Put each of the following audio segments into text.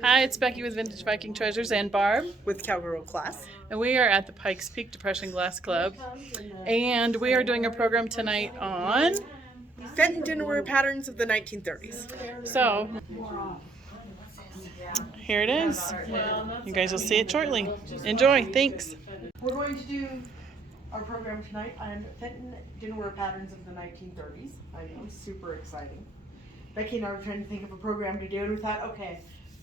Hi, it's Becky with Vintage Viking Treasures and Barb with Cowgirl Class. And we are at the Pikes Peak Depression Glass Club. And we are doing a program tonight on Fenton Dinnerware patterns of the 1930s. So, here it is. You guys will see it shortly. Enjoy. Thanks. We're going to do our program tonight on Fenton Dinnerware patterns of the 1930s. I know, super exciting. Becky and I were trying to think of a program to do, and we thought, okay,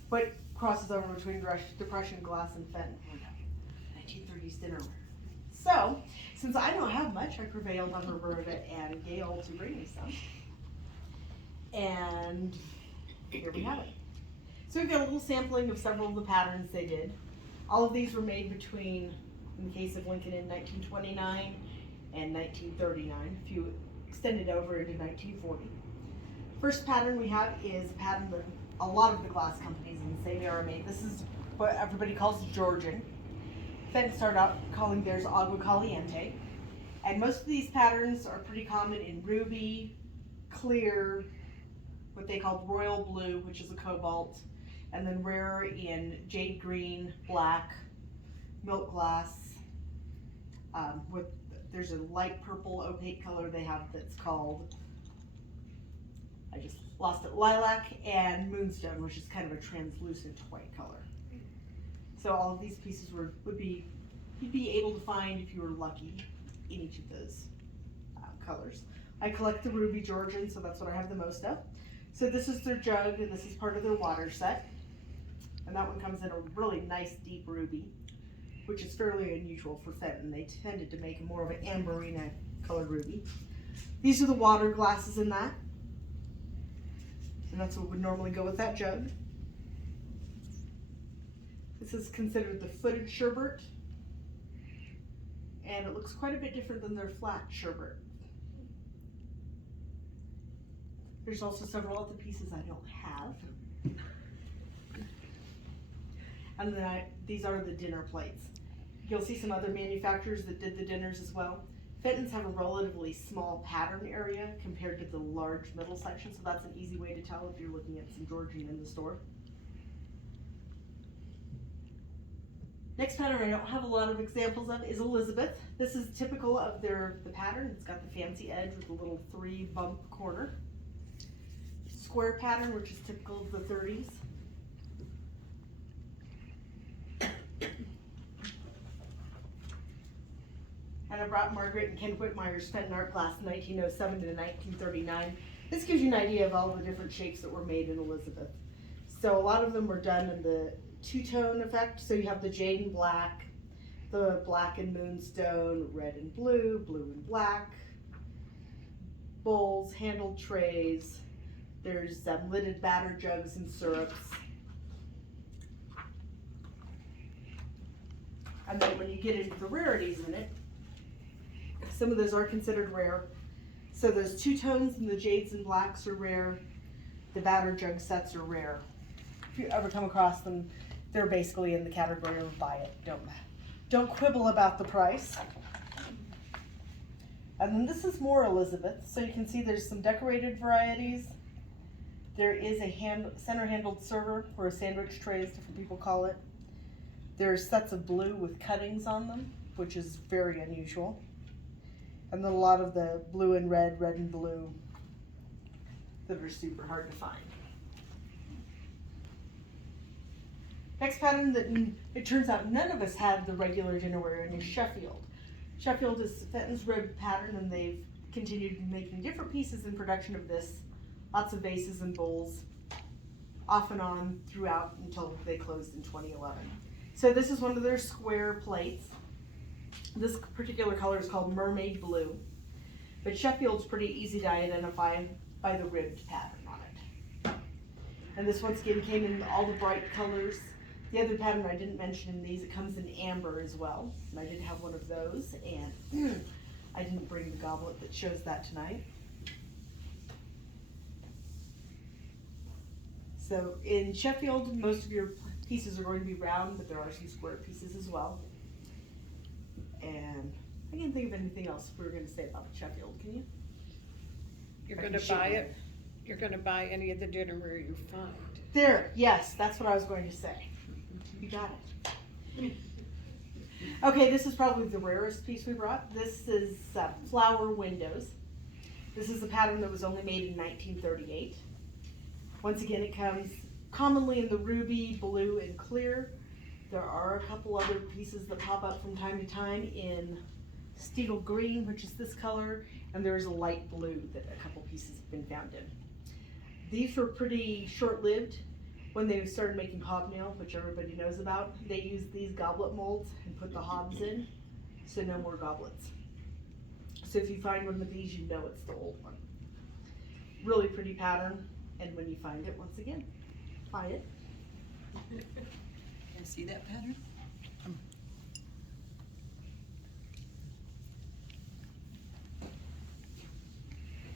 what crosses over between Depression glass and Fenton? 1930s dinnerware. So, since I don't have much, I prevailed on Roberta and Gail to bring me some. And here we have it. So we've got a little sampling of several of the patterns they did. All of these were made between, in the case of Lincoln, in 1929 and 1939. A few extended over into 1940. First pattern we have is a pattern that a lot of the glass companies in the same era made. This is what everybody calls Georgian. Fenton started out calling theirs Agua Caliente. And most of these patterns are pretty common in ruby, clear, what they call royal blue, which is a cobalt, and then rarer in jade green, black, milk glass. There's a light purple opaque color they have that's called, I just lost it, lilac, and moonstone, which is kind of a translucent white color. So all of these pieces you'd be able to find if you were lucky in each of those colors. I collect the ruby Georgian, so that's what I have the most of. So this is their jug, and this is part of their water set. And that one comes in a really nice deep ruby, which is fairly unusual for Fenton. They tended to make more of an amberina colored ruby. These are the water glasses in that. And that's what would normally go with that jug. This is considered the footed sherbet. And it looks quite a bit different than their flat sherbet. There's also several other pieces I don't have. And then these are the dinner plates. You'll see some other manufacturers that did the dinners as well. Fenton's have a relatively small pattern area compared to the large middle section, so that's an easy way to tell if you're looking at some Georgian in the store. Next pattern I don't have a lot of examples of is Elizabeth. This is typical of the pattern. It's got the fancy edge with a little 3-bump corner. Square pattern, which is typical of the 30s. And I brought Margaret and Ken Whitmeyer's Fenton Art Class 1907 to 1939. This gives you an idea of all the different shapes that were made in Elizabeth. So a lot of them were done in the two-tone effect. So you have the jade and black, the black and moonstone, red and blue, blue and black, bowls, handled trays. There's lidded batter jugs and syrups. And then when you get into the rarities in it, some of those are considered rare. So those two tones and the jades and blacks are rare. The batter jug sets are rare. If you ever come across them, they're basically in the category of buy it. Don't quibble about the price. And then this is more Elizabeth. So you can see there's some decorated varieties. There is a center handled server, or a sandwich tray as different people call it. There's sets of blue with cuttings on them, which is very unusual. And then a lot of the blue and red and blue that are super hard to find. Next pattern that it turns out none of us had the regular dinnerware in is Sheffield. Sheffield is Fenton's rib pattern, and they've continued making different pieces in production of this. Lots of vases and bowls, off and on throughout until they closed in 2011. So this is one of their square plates. This particular color is called Mermaid Blue, but Sheffield's pretty easy to identify by the ribbed pattern on it. And this once again came in all the bright colors. The other pattern I didn't mention in these, it comes in amber as well, and I did have one of those, and I didn't bring the goblet that shows that tonight. So in Sheffield, most of your pieces are going to be round, but there are some square pieces as well. And I can't think of anything else we were going to say about Sheffield, can you? You're going to buy it? You're going to buy any of the dinnerware you find? There, yes, that's what I was going to say. You got it. Okay, this is probably the rarest piece we brought. This is flower windows. This is a pattern that was only made in 1938. Once again, it comes commonly in the ruby, blue, and clear. There are a couple other pieces that pop up from time to time in steeple green, which is this color, and there is a light blue that a couple pieces have been found in. These were pretty short-lived. When they started making hobnail, which everybody knows about, they used these goblet molds and put the hobs in, so no more goblets. So if you find one of these, you know it's the old one. Really pretty pattern, and when you find it, once again, buy it. Can I see that pattern?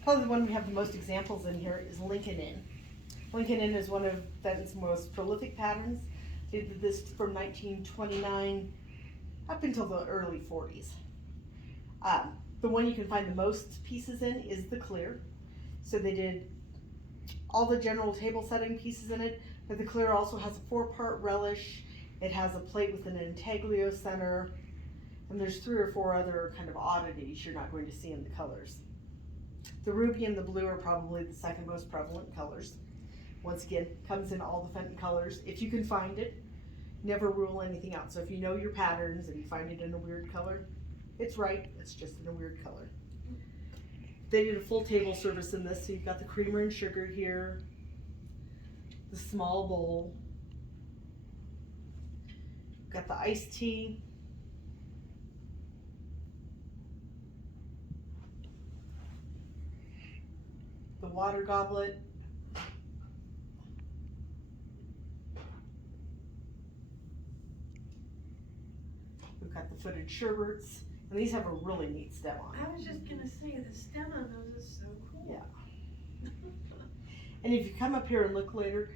Probably the one we have the most examples in here is Lincoln Inn. Lincoln Inn is one of Fenton's most prolific patterns. They did this from 1929 up until the early 40s. The one you can find the most pieces in is the clear. So they did all the general table setting pieces in it, but the clear also has a 4-part relish. It has a plate with an intaglio center, and there's 3 or 4 other kind of oddities you're not going to see in the colors. The ruby and the blue are probably the second most prevalent colors. Once again, comes in all the Fenton colors. If you can find it, never rule anything out. So if you know your patterns and you find it in a weird color, it's right, it's just in a weird color. They did a full table service in this, so you've got the creamer and sugar here, the small bowl, got the iced tea, the water goblet, we've got the footed sherbets, and these have a really neat stem on them. I was just gonna say, the stem on those is so cool. Yeah. And if you come up here and look later,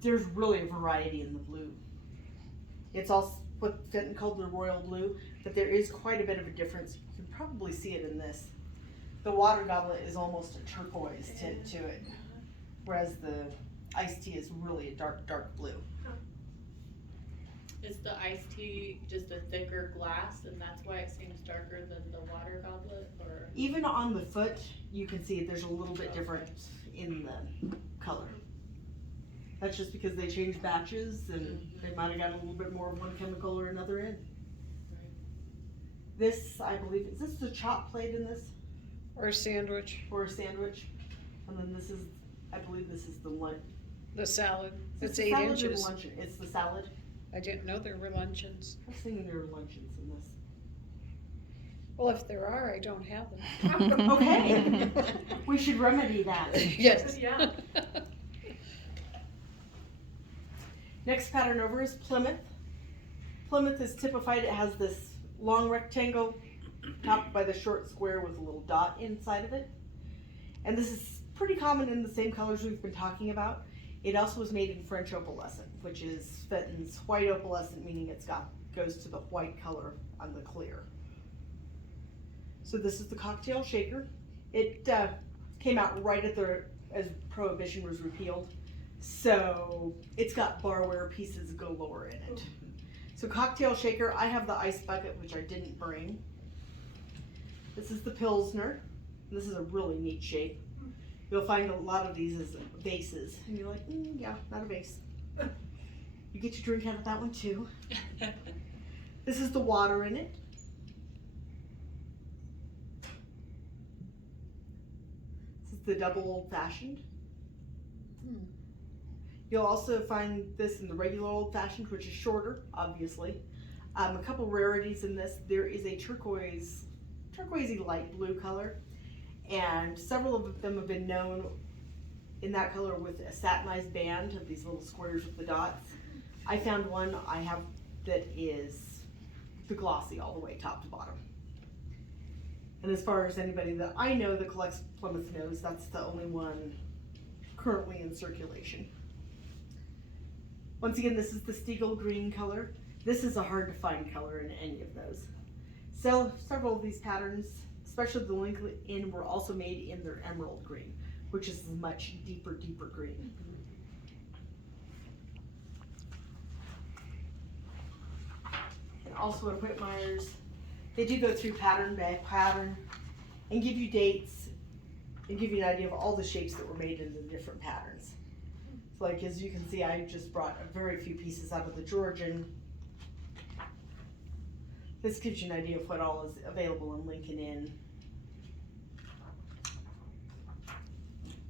there's really a variety in the blue. It's all what Fenton called the royal blue, but there is quite a bit of a difference. You can probably see it in this. The water goblet is almost a turquoise tint to it, whereas the iced tea is really a dark, dark blue. Is the iced tea just a thicker glass and that's why it seems darker than the water goblet, or? Even on the foot, you can see there's a little bit different in the color. That's just because they changed batches and they might have got a little bit more of one chemical or another in. This, I believe, is this the chop plate in this? Or a sandwich, Or a sandwich? And then this is, I believe this is the lunch. the salad. Is It's it the 8 salad or the inches. luncheon? It's the salad. I didn't know there were luncheons. I was thinking there were luncheons in this. Well, if there are, I don't have them. Okay. We should remedy that. Yes. Yeah. Next pattern over is Plymouth. Plymouth is typified. It has this long rectangle topped by the short square with a little dot inside of it. And this is pretty common in the same colors we've been talking about. It also was made in French opalescent, which is Fenton's white opalescent, meaning goes to the white color on the clear. So this is the cocktail shaker. It came out right as Prohibition was repealed. So it's got barware pieces galore in it. So cocktail shaker, I have the ice bucket, which I didn't bring. This is the Pilsner. This is a really neat shape. You'll find a lot of these as vases. And you're like, yeah, not a vase. You get your drink out of that one too. This is the water in it. This is the double old fashioned. You'll also find this in the regular old fashioned, which is shorter, obviously. A couple rarities in this. There is a turquoisey light blue color, and several of them have been known in that color with a satinized band of these little squares with the dots. I found one I have that is the glossy all the way top to bottom. And as far as anybody that I know that collects Plymouth knows, that's the only one currently in circulation. Once again, this is the steeple green color. This is a hard to find color in any of those. So several of these patterns, especially the Lincoln Inn, were also made in their emerald green, which is a much deeper, deeper green. also at Whitmans, they do go through pattern by pattern and give you dates and give you an idea of all the shapes that were made in the different patterns. So like as you can see, I just brought a very few pieces out of the Georgian. This gives you an idea of what all is available in Lincoln Inn.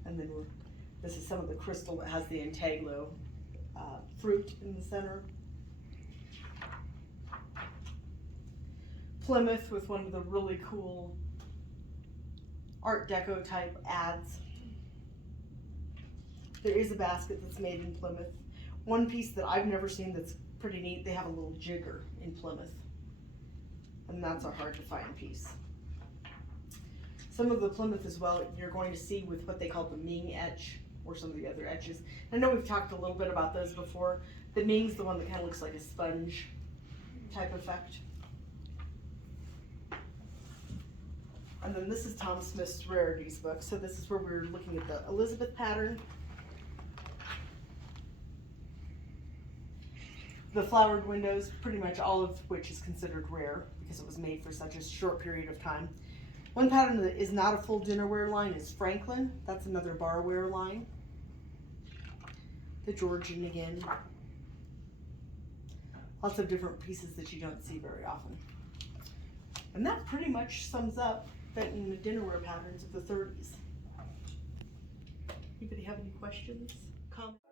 And then this is some of the crystal that has the integlo fruit in the center. Plymouth with one of the really cool Art Deco type ads. There is a basket that's made in Plymouth. One piece that I've never seen that's pretty neat, they have a little jigger in Plymouth. And that's a hard to find piece. Some of the Plymouth as well, you're going to see with what they call the Ming etch, or some of the other etches. I know we've talked a little bit about those before. The Ming's the one that kind of looks like a sponge type effect. And then this is Tom Smith's Rarities book. So this is where we're looking at the Elizabeth pattern. The flowered windows, pretty much all of which is considered rare because it was made for such a short period of time. One pattern that is not a full dinnerware line is Franklin. That's another barware line. The Georgian again. Lots of different pieces that you don't see very often. And that pretty much sums up Fenton dinnerware patterns of the 30s. Anybody have any questions, comments?